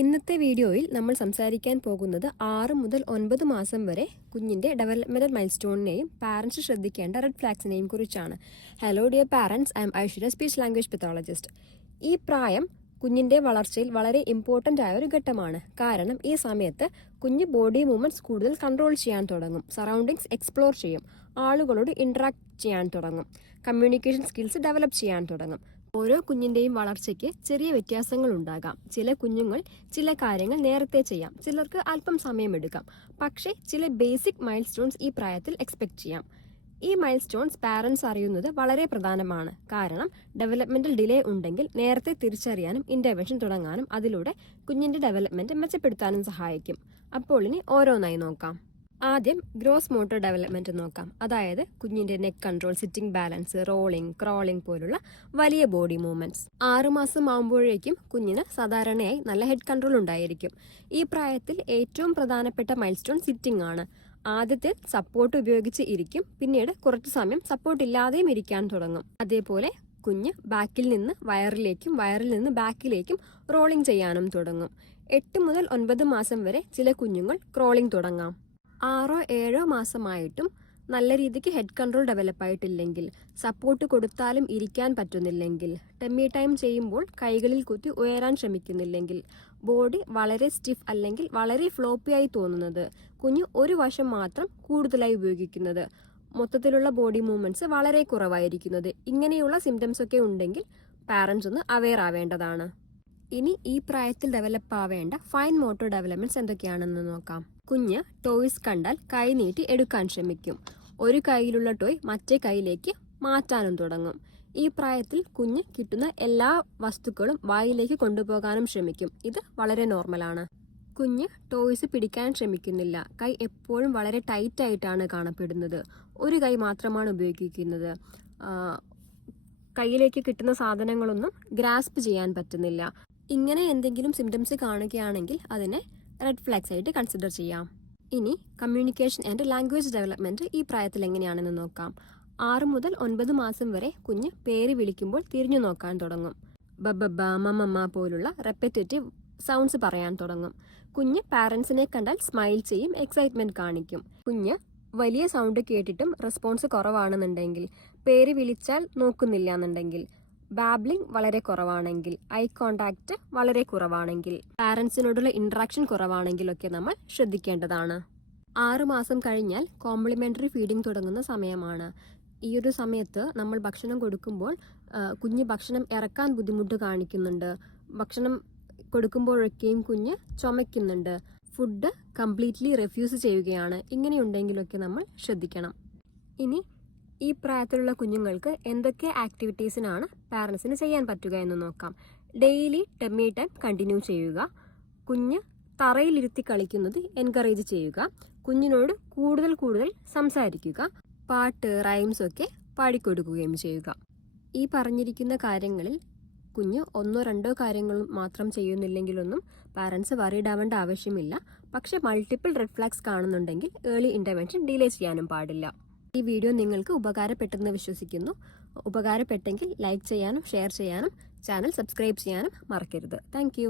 ഇന്നത്തെ വീഡിയോയിൽ നമ്മൾ സംസാരിക്കാൻ പോകുന്നത് 6 മുതൽ 9 മാസം വരെ കുഞ്ഞിൻ്റെ ഡെവലപ്മെൻറ്റൽ മൈൽസ്റ്റോണിനെയും പാരൻസ് ശ്രദ്ധിക്കേണ്ട റെഡ് ഫ്ലാഗ്സിനെയും കുറിച്ചാണ്. Hello dear parents, I M Aishwarya, speech language pathologist. ഈ പ്രായം കുഞ്ഞിൻ്റെ വളർച്ചയിൽ വളരെ ഇമ്പോർട്ടൻ്റ് ആയ ഒരു ഘട്ടമാണ്. കാരണം ഈ സമയത്ത് കുഞ്ഞ് ബോഡി മൂവ്മെൻറ്റ്സ് കൂടുതൽ കൺട്രോൾ ചെയ്യാൻ തുടങ്ങും, സറൗണ്ടിങ്സ് എക്സ്പ്ലോർ ചെയ്യും, ആളുകളോട് ഇൻട്രാക്ട് ചെയ്യാൻ തുടങ്ങും, കമ്മ്യൂണിക്കേഷൻ സ്കിൽസ് ഡെവലപ്പ് ചെയ്യാൻ തുടങ്ങും. ഓരോ കുഞ്ഞിൻ്റെയും വളർച്ചയ്ക്ക് ചെറിയ വ്യത്യാസങ്ങൾ ഉണ്ടാകാം. ചില കുഞ്ഞുങ്ങൾ ചില കാര്യങ്ങൾ നേരത്തെ ചെയ്യാം, ചിലർക്ക് അല്പം സമയമെടുക്കാം. പക്ഷേ ചില ബേസിക് മൈൽ സ്റ്റോൺസ് ഈ പ്രായത്തിൽ എക്സ്പെക്ട് ചെയ്യാം. ഈ മൈൽ സ്റ്റോൺസ് പാരൻസ് അറിയുന്നത് വളരെ പ്രധാനമാണ്. കാരണം ഡെവലപ്മെന്റൽ ഡിലേ ഉണ്ടെങ്കിൽ നേരത്തെ തിരിച്ചറിയാനും ഇന്റർവെൻഷൻ തുടങ്ങാനും അതിലൂടെ കുഞ്ഞിന്റെ ഡെവലപ്മെന്റ് മെച്ചപ്പെടുത്താനും സഹായിക്കും. അപ്പോൾ ഇനി ഓരോന്നായി നോക്കാം. ആദ്യം ഗ്രോസ് മോട്ടോർ ഡെവലപ്മെന്റ് നോക്കാം. അതായത് കുഞ്ഞിന്റെ neck control, sitting balance, rolling, crawling പോലുള്ള വലിയ ബോഡി മൂവ്മെന്റ്സ്. 6 മാസം ആകുമ്പോഴേക്കും കുഞ്ഞിന് സാധാരണയായി നല്ല ഹെഡ് കൺട്രോൾ ഉണ്ടായിരിക്കും. ഈ പ്രായത്തിൽ ഏറ്റവും പ്രധാനപ്പെട്ട മൈൽ സ്റ്റോൺ സിറ്റിംഗ് ആണ്. ആദ്യത്തിൽ സപ്പോർട്ട് ഉപയോഗിച്ച് ഇരിക്കും, പിന്നീട് കുറച്ചു സമയം സപ്പോർട്ട് ഇല്ലാതെയും ഇരിക്കാൻ തുടങ്ങും. അതേപോലെ കുഞ്ഞ് ബാക്കിൽ നിന്ന് വയറിലേക്കും വയറിൽ നിന്ന് ബാക്കിലേക്കും റോളിംഗ് ചെയ്യാനും തുടങ്ങും. 8 മുതൽ 9 മാസം വരെ ചില കുഞ്ഞുങ്ങൾ ക്രോളിംഗ് തുടങ്ങാം. 6-7 മാസമായിട്ടും നല്ല രീതിക്ക് ഹെഡ് കൺട്രോൾ ഡെവലപ്പ് ആയിട്ടില്ലെങ്കിൽ, സപ്പോർട്ട് കൊടുത്താലും ഇരിക്കാൻ പറ്റുന്നില്ലെങ്കിൽ, ടെമ്മി ടൈം ചെയ്യുമ്പോൾ കൈകളിൽ കുത്തി ഉയരാൻ ശ്രമിക്കുന്നില്ലെങ്കിൽ, ബോഡി വളരെ സ്റ്റിഫ് അല്ലെങ്കിൽ വളരെ ഫ്ലോപ്പി ആയി തോന്നുന്നത്, കുഞ്ഞ് ഒരു വശം മാത്രം കൂടുതലായി ഉപയോഗിക്കുന്നത്, മൊത്തത്തിലുള്ള ബോഡി മൂവ്മെന്റ്സ് വളരെ കുറവായിരിക്കുന്നത്, ഇങ്ങനെയുള്ള സിംറ്റംസ് ഒക്കെ ഉണ്ടെങ്കിൽ പാരൻസ് ഒന്ന് അവെയർ ആവേണ്ടതാണ്. ഇനി ഈ പ്രായത്തിൽ ഡെവലപ്പ് ആവേണ്ട ഫൈൻ മോട്ടോർ ഡെവലപ്മെന്റ്സ് എന്തൊക്കെയാണെന്ന് നോക്കാം. കുഞ്ഞ് ടോയ്സ് കണ്ടാൽ കൈ നീട്ടി എടുക്കാൻ ശ്രമിക്കും. ഒരു കൈയിലുള്ള ടോയ് മറ്റേ കൈയിലേക്ക് മാറ്റാനും തുടങ്ങും. ഈ പ്രായത്തിൽ കുഞ്ഞ് കിട്ടുന്ന എല്ലാ വസ്തുക്കളും വായിലേക്ക് കൊണ്ടുപോകാനും ശ്രമിക്കും. ഇത് വളരെ നോർമലാണ്. കുഞ്ഞ് ടോയ്സ് പിടിക്കാൻ ശ്രമിക്കുന്നില്ല. കൈ എപ്പോഴും വളരെ ടൈറ്റ് ആയിട്ടാണ് കാണപ്പെടുന്നത്. ഒരു കൈ മാത്രമാണ് ഉപയോഗിക്കുന്നത്. കയ്യിലേക്ക് കിട്ടുന്ന സാധനങ്ങളൊന്നും ഗ്രാസ്പ് ചെയ്യാൻ പറ്റുന്നില്ല. ഇങ്ങനെ എന്തെങ്കിലും സിംറ്റംസ് കാണുകയാണെങ്കിൽ അതിനെ റെഡ് ഫ്ലാഗ്സ് ആയിട്ട് കൺസിഡർ ചെയ്യാം. ഇനി കമ്മ്യൂണിക്കേഷൻ ആൻഡ് ലാംഗ്വേജ് ഡെവലപ്മെന്റ് ഈ പ്രായത്തിൽ എങ്ങനെയാണെന്ന് നോക്കാം. 6 മുതൽ 9 മാസം വരെ കുഞ്ഞ് പേര് വിളിക്കുമ്പോൾ തിരിഞ്ഞു നോക്കാൻ തുടങ്ങും. ബബബ, മമ്മമ്മ പോലുള്ള റെപ്പറ്റേറ്റീവ് സൗണ്ട്സ് പറയാൻ തുടങ്ങും. കുഞ്ഞ് പാരൻസിനെ കണ്ടാൽ സ്മൈൽ ചെയ്യും, എക്സൈറ്റ്മെന്റ് കാണിക്കും. കുഞ്ഞ് വലിയ സൗണ്ട് കേട്ടിട്ടും റെസ്പോൺസ് കുറവാണെന്നുണ്ടെങ്കിൽ, പേര് വിളിച്ചാൽ നോക്കുന്നില്ല എന്നുണ്ടെങ്കിൽ, ബാബ്ലിംഗ് വളരെ കുറവാണെങ്കിൽ, ഐ കോണ്ടാക്ട് വളരെ കുറവാണെങ്കിൽ, പാരൻസിനോടുള്ള ഇന്ററാക്ഷൻ കുറവാണെങ്കിലൊക്കെ നമ്മൾ ശ്രദ്ധിക്കേണ്ടതാണ്. 6 മാസം കഴിഞ്ഞാൽ കോംപ്ലിമെന്ററി ഫീഡിംഗ് തുടങ്ങുന്ന സമയമാണ്. ഈ ഒരു സമയത്ത് നമ്മൾ ഭക്ഷണം കൊടുക്കുമ്പോൾ കുഞ്ഞ് ഭക്ഷണം ഇറക്കാൻ ബുദ്ധിമുട്ട് കാണിക്കുന്നുണ്ട്. ഭക്ഷണം കൊടുക്കുമ്പോഴൊക്കെയും കുഞ്ഞ് ചുമയ്ക്കുന്നുണ്ട്. ഫുഡ് കംപ്ലീറ്റ്ലി റെഫ്യൂസ് ചെയ്യുകയാണ്. ഇങ്ങനെയുണ്ടെങ്കിലൊക്കെ നമ്മൾ ശ്രദ്ധിക്കണം. ഇനി ഈ പ്രായത്തിലുള്ള കുഞ്ഞുങ്ങൾക്ക് എന്തൊക്കെ ആക്ടിവിറ്റീസിനാണ് പാരൻസിന് ചെയ്യാൻ പറ്റുക എന്ന് നോക്കാം. ഡെയിലി ടെമ്മി ടൈം കണ്ടിന്യൂ ചെയ്യുക. കുഞ്ഞ് തറയിലിരുത്തി കളിക്കുന്നത് എൻകറേജ് ചെയ്യുക. കുഞ്ഞിനോട് കൂടുതൽ സംസാരിക്കുക. പാട്ട്, റൈംസ് ഒക്കെ പാടിക്കൊടുക്കുകയും ചെയ്യുക. ഈ പറഞ്ഞിരിക്കുന്ന കാര്യങ്ങളിൽ കുഞ്ഞ് 1-2 കാര്യങ്ങൾ മാത്രം ചെയ്യുന്നില്ലെങ്കിലൊന്നും പാരൻസ് വറീഡ് ആവേണ്ട ആവശ്യമില്ല. പക്ഷെ മൾട്ടിപ്പിൾ റെഡ് ഫ്ലാഗ്സ് കാണുന്നുണ്ടെങ്കിൽ ഏർലി ഇന്റർവെൻഷൻ ഡിലേ ചെയ്യാനും പാടില്ല. ഈ വീഡിയോ നിങ്ങൾക്ക് ഉപകാരപ്പെട്ടെന്ന് വിശ്വസിക്കുന്നു. ഉപകാരപ്പെട്ടെങ്കിൽ ലൈക്ക് ചെയ്യാനും ഷെയർ ചെയ്യാനും ചാനൽ സബ്സ്ക്രൈബ് ചെയ്യാനും മറക്കരുത്. താങ്ക്